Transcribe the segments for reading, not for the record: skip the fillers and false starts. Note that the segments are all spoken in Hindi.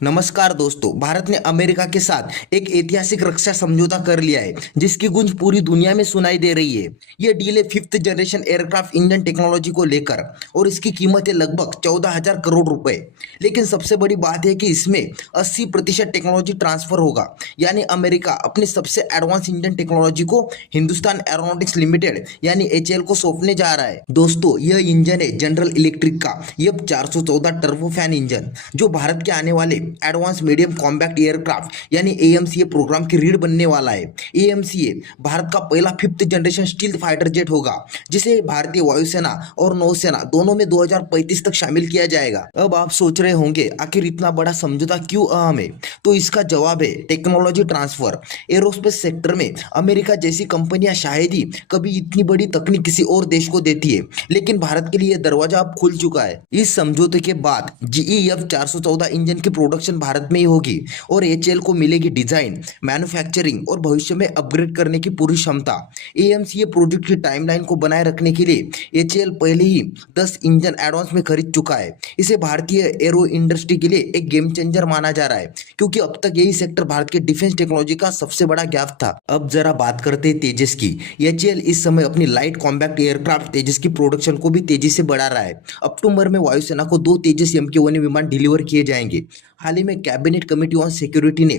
नमस्कार दोस्तों, भारत ने अमेरिका के साथ एक ऐतिहासिक रक्षा समझौता कर लिया है जिसकी गूंज पूरी दुनिया में सुनाई दे रही है। यह डील है fifth generation aircraft engine technology को लेकर और इसकी कीमत है लगभग 14,000 करोड़ रुपए। लेकिन सबसे बड़ी बात है कि इसमें 80% टेक्नोलॉजी ट्रांसफर होगा, यानी अमेरिका अपनी सबसे एडवांस इंजन टेक्नोलॉजी को हिंदुस्तान एरोनॉटिक्स लिमिटेड यानी एचएएल को सौंपने जा रहा है। दोस्तों, यह इंजन है जनरल इलेक्ट्रिक का एफ 414 टर्बोफैन इंजन, जो भारत के आने वाले एडवांस मीडियम कॉम्बैक्ट एयरक्राफ्ट यानी एएमसीए प्रोग्राम की रीढ़ बनने वाला है। एएमसीए भारत का पहला fifth generation stealth fighter jet होगा, जिसे भारतीय वायुसेना और नौसेना दोनों में 2035 तक शामिल किया जाएगा। अब आप सोच रहे होंगे आखिर इतना बड़ा समझौता क्यों अहम है, तो इसका जवाब है टेक्नोलॉजी ट्रांसफर। एरोस्पेस सेक्टर में अमेरिका जैसी कंपनियां शायद ही कभी इतनी बड़ी तकनीक किसी और देश को देती है, लेकिन भारत के लिए दरवाजा अब खुल चुका है। इस समझौते के बाद जीईएफ 414 इंजन की प्रोडक्शन भारत में ही होगी और एचएएल को मिलेगी डिजाइन, मैन्युफैक्चरिंग और भविष्य में अपग्रेड करने की पूरी क्षमता। एएमसीए प्रोजेक्ट की टाइमलाइन को बनाए रखने के लिए एचएएल पहले ही 10 इंजन एडवांस में खरीद चुका है। इसे भारतीय एरो इंडस्ट्री के लिए एक गेम चेंजर माना जा रहा है, क्योंकि अब तक यही सेक्टर भारत के डिफेंस टेक्नोलॉजी का सबसे बड़ा गैप था। अब जरा बात करते हैं तेजस की। एचएएल इस समय अपनी लाइट कॉम्बैक्ट एयरक्राफ्ट तेजस की प्रोडक्शन को भी तेजी से बढ़ा रहा है। अक्टूबर में वायुसेना को 2 तेजस MK-1 विमान डिलीवर किए जाएंगे। हाल ही में कैबिनेट कमेटी ऑन सिक्योरिटी ने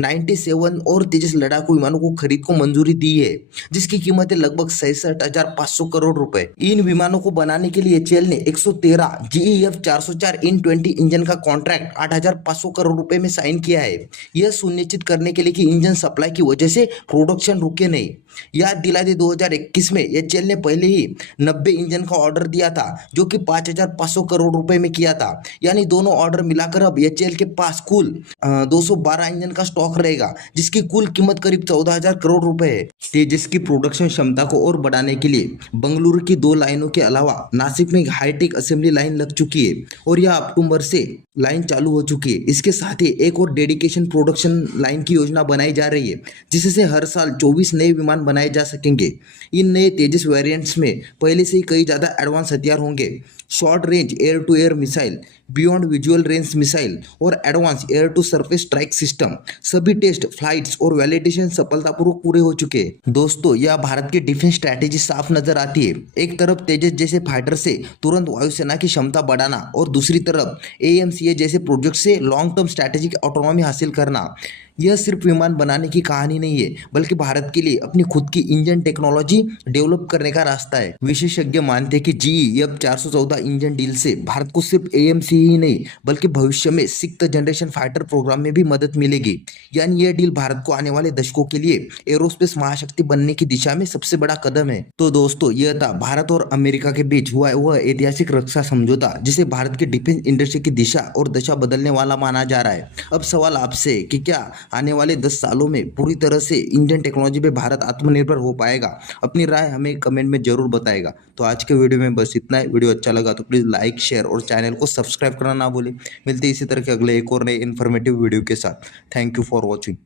97 और तेजस लड़ाकू विमानों को खरीद को मंजूरी दी है, जिसकी कीमत है लगभग 66,500 करोड़ रुपए। इन विमानों को बनाने के लिए एचएएल ने 113 जीईएफ 404 इन 20 इंजन का कॉन्ट्रैक्ट 8,500 करोड़ रुपए में साइन किया है। यह सुनिश्चित करने के लिए कि इंजन सप्लाई की वजह से प्रोडक्शन रुके नहीं। याद दिला दे 2021 में एचएएल ने पहले ही 90 इंजन का ऑर्डर दिया था, जो कि 5,500 करोड़ रुपए में किया था। यानी दोनों ऑर्डर मिलाकर अब एचएएल के पास कुल 212 इंजन का स्टॉक रहेगा, जिसकी कुल कीमत करीब 14,000 करोड़ रुपए है। तेजस की प्रोडक्शन क्षमता को और बढ़ाने के लिए बंगलुरु की 2 लाइनों के अलावा नासिक में हाईटेक असेंबली लाइन लग चुकी है और यह अक्टूबर से लाइन चालू हो चुकी है। इसके साथ ही एक और डेडिकेशन प्रोडक्शन लाइन की योजना बनाई जा रही है, जिससे हर साल 24 नए विमान बनाए जा सकेंगे। इन नए तेजस वेरिएंट्स में पहले से ही कई ज़्यादा एडवांस हथियार होंगे। Short range air to air missile, beyond visual range missile और advance air to surface strike system, सभी टेस्ट, फ्लाइट्स और वैलिडेशन सफलतापूर्वक पूरे हो चुके हैं। दोस्तों, यह भारत की डिफेंस स्ट्रैटेजी साफ नजर आती है। एक तरफ तेजस जैसे फाइटर से तुरंत वायुसेना की क्षमता बढ़ाना और दूसरी तरफ एएमसीए जैसे प्रोजेक्ट से लॉन्ग टर्म स्ट्रैटेजिक ऑटोनॉमी हासिल करना। यह सिर्फ विमान बनाने की कहानी नहीं है, बल्कि भारत के लिए अपनी खुद की इंजन टेक्नोलॉजी डेवलप करने का रास्ता है। विशेषज्ञ मानते हैं कि जीईएफ 414 इंजन डील से भारत को सिर्फ एएमसी ही नहीं, बल्कि भविष्य में सिक्स्थ जनरेशन फाइटर प्रोग्राम में भी मदद मिलेगी। यानी यह डील भारत को आने वाले दशकों के लिए एरोस्पेस महाशक्ति बनने की दिशा में सबसे बड़ा कदम है। तो दोस्तों, यह था भारत और अमेरिका के बीच हुआ वह ऐतिहासिक रक्षा समझौता, जिसे भारत की डिफेंस इंडस्ट्री की दिशा और दशा बदलने वाला माना जा रहा है। अब सवाल आपसे कि क्या आने वाले 10 सालों में पूरी तरह से इंडियन टेक्नोलॉजी पे भारत आत्मनिर्भर हो पाएगा? अपनी राय हमें कमेंट में जरूर बताएगा। तो आज के वीडियो में बस इतना है। वीडियो अच्छा लगा तो प्लीज़ लाइक, शेयर और चैनल को सब्सक्राइब करना ना भूलें। मिलते हैं इसी तरह के अगले एक और नए इन्फॉर्मेटिव वीडियो के साथ। Thank you for watching.